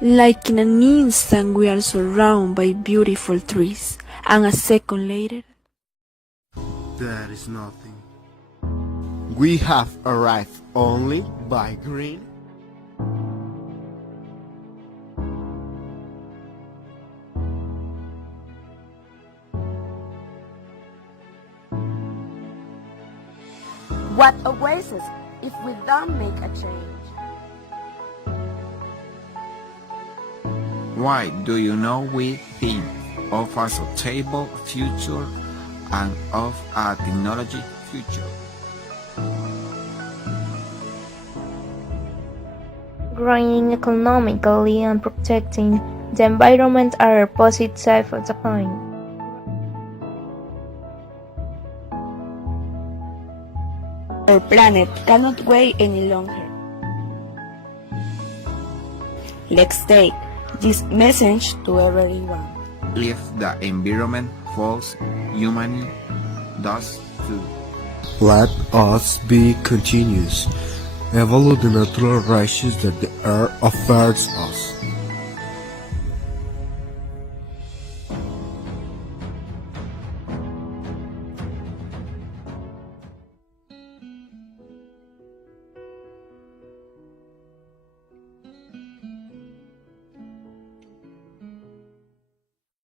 Like in an instant we are surrounded by beautiful trees, and a second later, There is nothing. We have arrived only by green. What awaits us if we don't make a change? Why do you know we think of a sustainable future and of a technology future? Growing economically and protecting the environment are opposite sides of the coin. Our planet cannot wait any longer. Let's take this message to everyone. If the environment falls, humanity does too. Let us be continuous. Evolve the natural rights that the earth offers us.